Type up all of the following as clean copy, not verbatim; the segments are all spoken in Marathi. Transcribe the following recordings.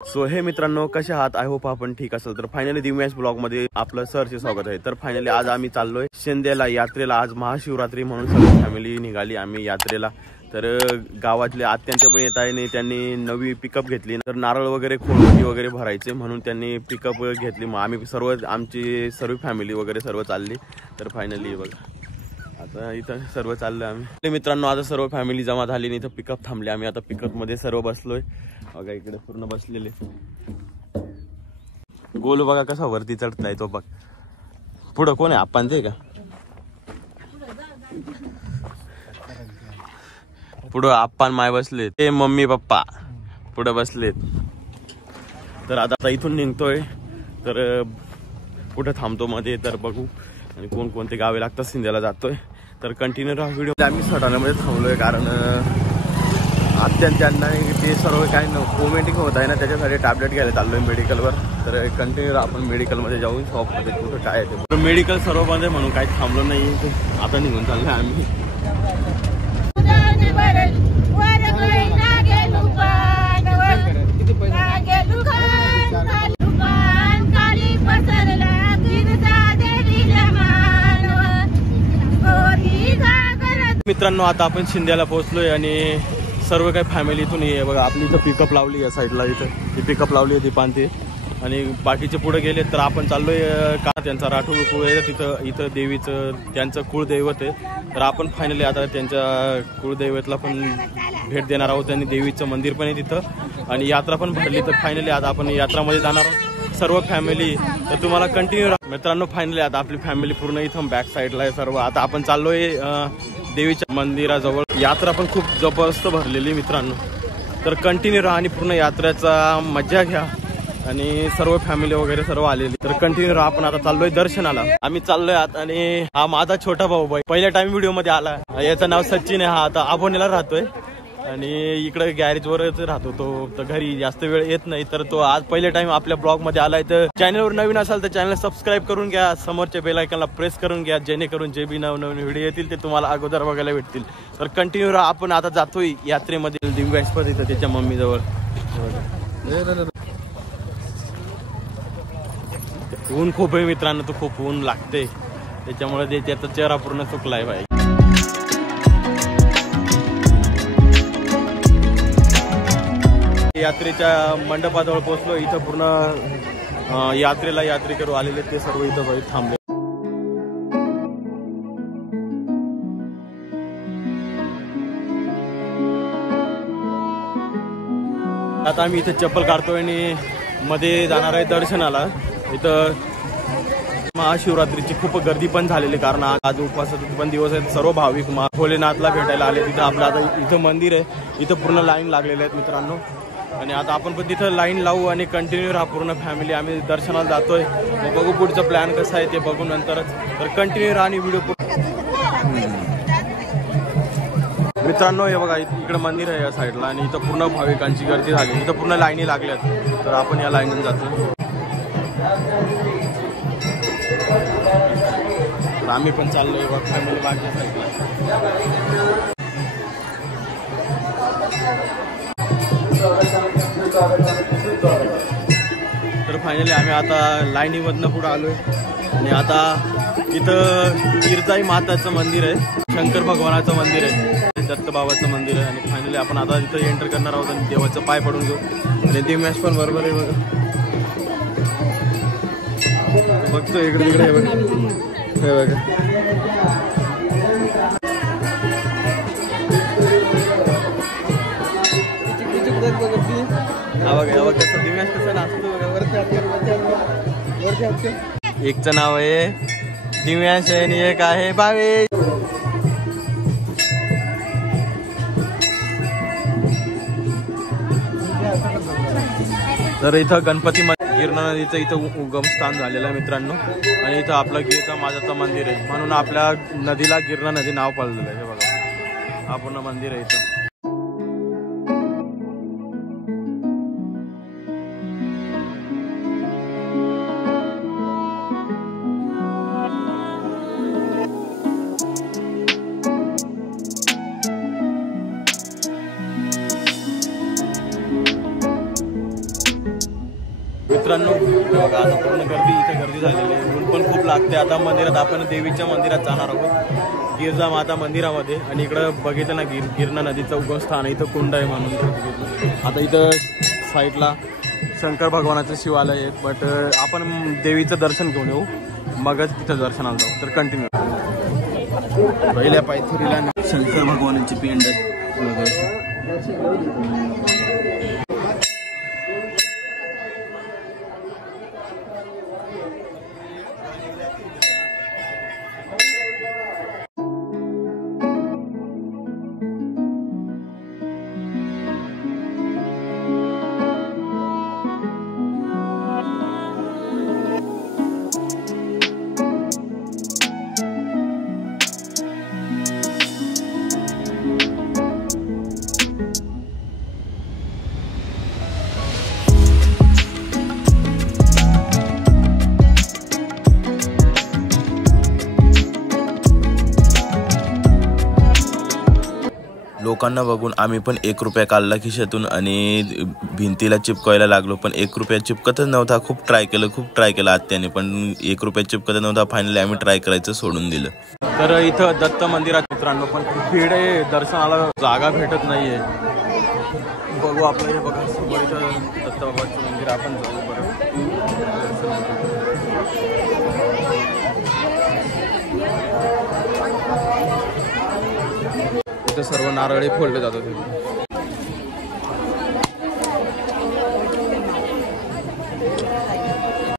सो हे मित्रांनो, कसे आहात? आय होप आपण ठीक असेल. तर फायनली दिव्यांश ब्लॉग मध्ये आपलं सरचे स्वागत आहे. तर फायनली आज आम्ही चाललोय शिंदेला यात्रेला. आज महाशिवरात्री म्हणून सगळी फॅमिली निघाली आम्ही यात्रेला. तर गावातले आत्यांच्या पण येत आहे आणि त्यांनी नवी पिकअप घेतली. तर नारळ वगैरे खोलवटी वगैरे भरायचे म्हणून त्यांनी पिकअप घेतली. मग आम्ही सर्व आमची सर्व फॅमिली वगैरे सर्व चालली. तर फायनली बघा आता इथं सर्व चाललं आम्ही. मित्रांनो आता सर्व फॅमिली जमा झाली आणि इथं पिकअप थांबले. आम्ही आता पिकअप मध्ये सर्व बसलोय. बघा इकडे पूर्ण बसलेले. गोलू बघा कसा वरती चढताय तो बघ. पुढं कोण आहे? आपण ते का पुढं आप्पा माय बसलेत. ते मम्मी पप्पा पुढं बसलेत. तर आता इथून निघतोय. तर कुठं थांबतो मध्ये तर बघू आणि कोणकोणते गावे लागतात. शिंदेला जातोय. तर कंटिन्यू राहा व्हिडिओ. आम्ही सटाण्यामध्ये थांबलोय कारण त्यांना ते सर्व काय वोमिटिंग होत आहे ना, त्याच्यासाठी टॅबलेट घ्यायला चाललोय मेडिकलवर. तर कंटिन्यू आपण मेडिकलमध्ये जाऊन शॉपमध्ये कुठं काय आहे ते मेडिकल सर्व बंद आहे म्हणून काही थांबलो नाही. आता निघून चाललोय आम्ही. मित्रांनो आता आपण शिंद्याला पोहोचलोय आणि सर्व काही फॅमिली इथून ये. बघा आपली इथं पिकअप लावली या साईडला. इथं ही पिकअप लावली होती पानते आणि बाकीचे पुढे गेले. तर आपण चाललोय का त्यांचा राठोड कुळ आहे तिथं. इथं देवीचं त्यांचं कुळदैवत आहे. तर आपण फायनली आता त्यांच्या कुळदैवतला पण भेट देणार आहोत आणि देवीचं मंदिर पण आहे तिथं आणि यात्रा पण भरली. तर फायनली आता आपण यात्रामध्ये जाणार आहोत सर्व फॅमिली. तर तुम्हाला कंटिन्यू मित्रांनो. फायनली आता आपली फॅमिली पूर्ण इथं बॅक साईडला आहे सर्व. आता आपण चाललोय देवीच्या मंदिराजवळ. यात्रा पण खूप जबरदस्त भरलेली मित्रांनो. तर कंटिन्यू राहा आणि पूर्ण यात्रेचा मजा घ्या आणि सर्व फॅमिली वगैरे सर्व आलेली. तर कंटिन्यू राहा. आपण आता चाललोय दर्शनाला. आम्ही चाललोय आता आणि हा माझा छोटा भाऊ बाई पहिल्या टाइम व्हिडिओ मध्ये आला. याचं नाव सचिन आहे. हा आता आबोनेला राहतोय आणि इकडे गॅरेजवरच राहतो तो. तर घरी जास्त वेळ येत नाही. तर तो आज पहिल्या टाइम आपल्या ब्लॉग मध्ये आलाय. तर चॅनलवर नवीन असाल तर चॅनल सबस्क्राईब करून घ्या. समोरच्या बेल आयकॉनला प्रेस करून घ्या जेणेकरून जे बी नवनवीन व्हिडिओ येतील ते तुम्हाला अगोदर बघायला भेटतील. तर कंटिन्यू राहा. आपण आता जातोय यात्रेमध्ये दिव्यांश इथं त्याच्या मम्मी जवळ. ऊन खूप आहे मित्रांनो. तो खूप ऊन लागते त्याच्यामुळे त्याचा चेहरा पूर्ण सुकलाय भाई. यात्रेच्या मंडपाजवळ पोहोचलो. इथं पूर्ण यात्रेला यात्रेकरू आलेले ते सर्व इथं थांबले. आता आम्ही इथं चप्पल काढतोय आणि मध्ये जाणार आहे दर्शनाला. इथं महाशिवरात्रीची खूप गर्दी पण झालेली कारण आज उपवासाचे पण दिवस आहेत. सर्व भाविक भोलेनाथला भेटायला आले. तिथं आपलं आता इथं मंदिर आहे. इथं पूर्ण लाईन लागलेले आहेत मित्रांनो आणि आता आपण पण तिथं लाईन लावू आणि कंटिन्यू राहा पूर्ण फॅमिली. आम्ही दर्शनाला जातोय. मग बघू पुढचं प्लॅन कसं आहे ते बघू नंतरच. तर कंटिन्यू राहा आणि व्हिडिओ मित्रांनो. हे बघा इकडे मंदिर आहे या साईडला आणि इथं पूर्ण भाविकांची गर्दी झाली. इथं पूर्ण लाईनी लागल्यात. तर आपण या लाईनीत जातो. आम्ही पण चाललोय बघ फॅमिली मागच्या साईडला. तर फायनली आम्ही आता लाईनीमधनं पुढे आलोय आणि आता इथं गिरजाई माताचं मंदिर आहे. शंकर भगवानाचं मंदिर आहे. दत्त बाबाचं मंदिर आहे आणि फायनली आपण आता इथं एंटर करणार आहोत आणि देवाचं पाय पडून घेऊ. आणि दिव्यांश पण बरोबर आहे बघा. बघतो इकडे तिकडे हे बघा. कसं दिव्यांश कसं नाचतो बघा. एकचं नाव आहे दिव्यांश आणि एक आहे भावेश. तर इथं गणपती गिरणा नदीचं इथं उगमस्थान झालेलं आहे मित्रांनो आणि इथं आपलं गिरजा माताचं मंदिर आहे म्हणून आपल्या नदीला गिरणा नदी नाव पडलेलं आहे. हे बघा हा पूर्ण मंदिर आहे इथं. मित्रांनो बघा आता पूर्ण गर्दी इथे गर्दी झालेली आहे, ऊन पण खूप लागते. आता मंदिरात आपण देवीच्या मंदिरात जाणार आहोत, गिरजा माता मंदिरामध्ये. आणि इकडं बघितलं ना गिरणा नदीचं उगमस्थान आहे, इथं कुंड आहे म्हणून. आता इथं साईडला शंकर भगवानाचं शिवालय आहे, बट आपण देवीचं दर्शन घेऊन येऊ मगच तिथं दर्शनाला जाऊ. तर कंटिन्यू पहिल्या पायथुरीला शंकर भगवानाची पिंड वगैरे. लोकांना बघून आम्ही पण 1 रुपया काढला खिशातून आणि भिंतीला चिपकायला लागलो, पण 1 रुपया चिपकतच नव्हता. खूप ट्राय केलं आत्याने, पण 1 रुपया चिपकतच नव्हता. फायनली आम्ही ट्राय करायचं सोडून दिलं. तर इथं दत्त मंदिरात मित्रांनो पण खूप भीड आहे, दर्शनाला जागा भेटत नाहीये. बघू आपलं हे बघा समोर इथं दत्त बाबाचं मंदिर, आपण जाऊ बरं. इथं सर्व नारळी फोडले जातात.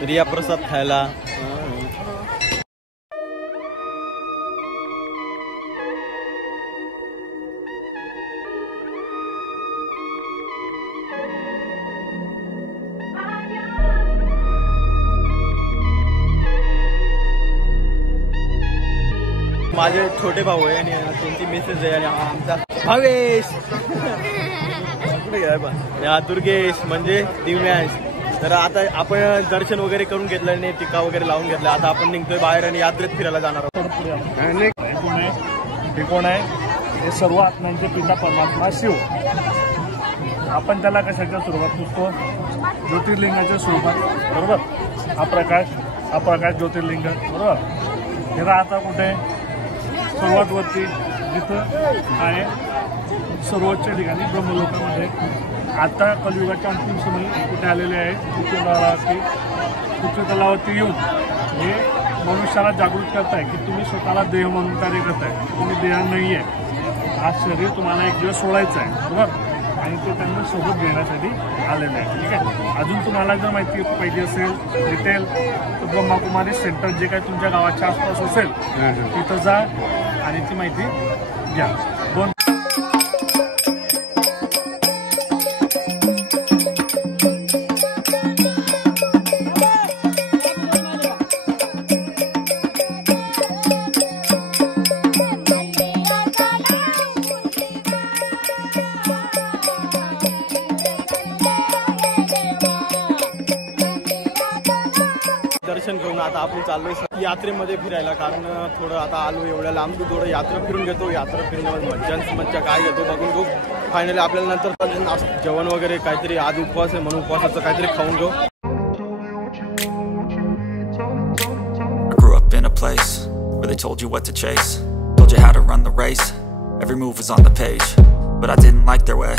रिया प्रसाद खायला माझे छोटे भाऊ आहे आणि त्यांची मिसेस आहे आणि आमचा भावेश कुठे गेला हा दुर्गेश म्हणजे दिव्यांश. तर आता आपण दर्शन वगैरे करून घेतलं आणि टीका वगैरे लावून घेतला. आता आपण निघतोय बाहेर आणि यात्रेत फिरायला जाणार आहोत. हे कोण आहे? हे सर्व आत्म्यांचे पिता परमात्मा शिव. आपण त्याला कशाच्या स्वरूपात पुजतो? ज्योतिर्लिंगाच्या स्वरूपात, बरोबर. हा प्रकाश ज्योतिर्लिंग, बरोबर. हे राहता कुठे? सर्वात वरती जिथं आहे सर्वोच्च ठिकाणी ब्रह्मलोकामध्ये. आता कलियुगाच्या अंतिम समयी कुठे आलेले आहे? पृथ्वी तलावरती येऊन हे मनुष्याला जागृत करताय की तुम्ही स्वतःला देह म्हणून कार्य करताय, तुम्ही देह नाही आहे. हा शरीर तुम्हाला एक दिवस सोडायचं आहे, बरोबर. आणि ते त्यांना सोबत घेण्यासाठी आलेलं आहे, ठीक आहे. अजून तुम्हाला जर माहिती पाहिजे असेल डिटेल तर ब्रह्माकुमारी सेंटर जे काही तुमच्या गावाच्या आसपास असेल तिथं जा आणि ती माहिती घ्या. दर्शन करून आता आपण चाललोय यात्रेमध्ये फिरायला, कारण थोडं आता आलो एवढ्या लांब थोडं यात्रा फिरून घेतो. यात्रा फिरण्यामध्ये मज्जा काय घेतो बघून घेऊ. फायनली आपल्याला नंतर जेवण वगैरे काहीतरी, आज उपवास आहे म्हणून उपवासाचं काहीतरी खाऊन घेऊ. In a place where they told you what to chase, told you how to run the race, every move was on the page, but I didn't like their way.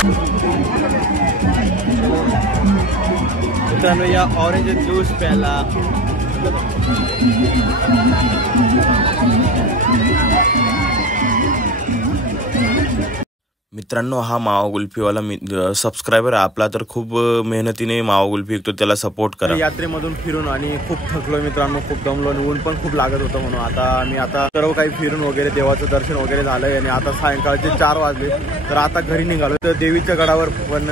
मित्रांनो या ऑरेंज ज्यूस प्यायला मित्रांनो हा मावा कुल्फीवाला सबस्क्रायबर आहे आपला, तर खूप मेहनतीने मावा कुल्फी विकतो, त्याला सपोर्ट करा. यात्रेमधून फिरून आणि खूप थकलो मित्रांनो, खूप दमलो, ऊन पण खूप लागत होतं म्हणून आता सर्व काही फिरून वगैरे देवाचं दर्शन वगैरे झालंय आणि आता सायंकाळचे 4 वाजले. तर आता घरी निघालो तर देवीच्या गडावर, पण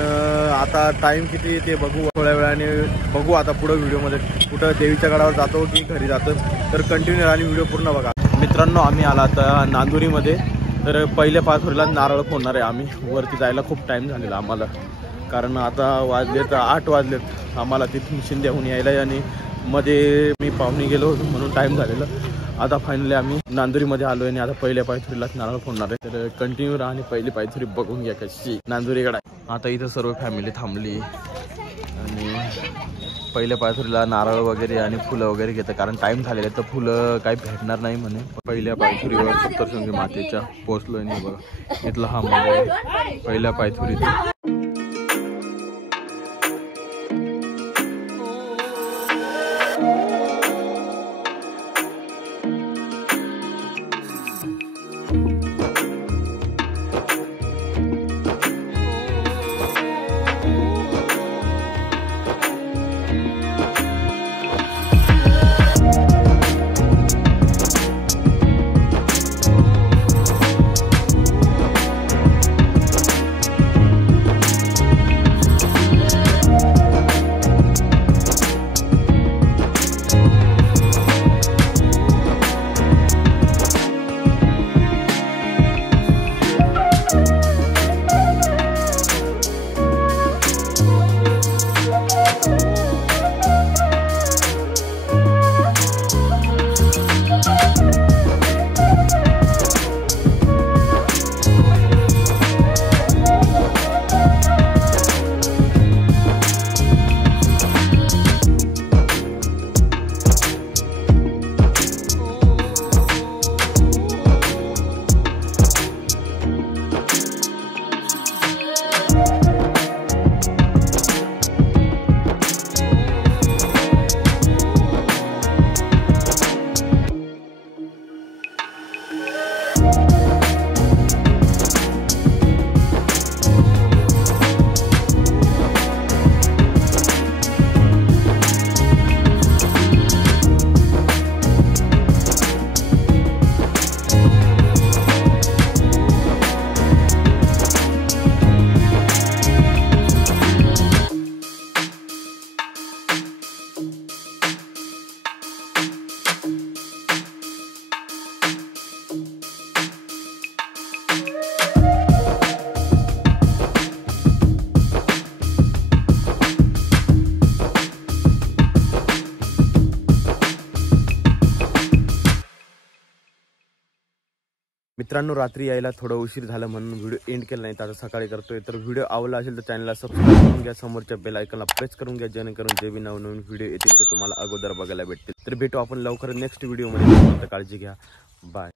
आता टाइम किती ते बघू, थोड्या वेळाने बघू. आता पुढे व्हिडिओमध्ये कुठं देवीच्या गडावर जातो की घरी जातो, तर कंटिन्यू आणि व्हिडिओ पूर्ण बघा. मित्रांनो आम्ही आला आता नांदुरीमध्ये, तर पहिल्या पायथुरीला नारळ फोडणार आहे आम्ही. वरती जायला खूप टाईम झालेला आम्हाला, कारण आता वाजलेत 8 वाजलेत आम्हाला तिथून शिंद्याहून यायला, आणि मध्ये मी पाहुणे गेलो होतो म्हणून टाईम झालेला. आता फायनली आम्ही नांदुरीमध्ये आलो आणि आता पहिल्या पायथुरीलाच नारळ फोडणार आहे. तर कंटिन्यू राहा आणि पहिली पायथुरी बघून घ्या कशी नांदुरीकडे आहे. आता इथं सर्व फॅमिली थांबली आणि पहिल्या पायथुरीला नारळ वगैरे आणि फुलं वगैरे घेतं, कारण टाइम झालेला आहे तर फुलं काही भेटणार नाही म्हणे. पहिल्या पायथुरीवर सप्तशृंगी मातेच्या पोहोचलोय नाही बघा. इथला हा मंदिर आहे पहिल्या पायथुरीत. मित्रांनो, रात्री यायला थोडं उशीर झालं म्हणून व्हिडिओ एंड केला नाही, तर आता सकाळी करतोय. तर व्हिडिओ आवडला असेल तर चॅनलला सबस्क्राईब करून घ्या, समोरच्या बेल आयकॉनला प्रेस करून घ्या, जेणेकरून जे बी नवनवीन व्हिडिओ येतील ते तुम्हाला अगोदर बघायला भेटतील. तर भेटू आपण लवकर नेक्स्ट व्हिडिओमध्ये. काळजी घ्या. बाय.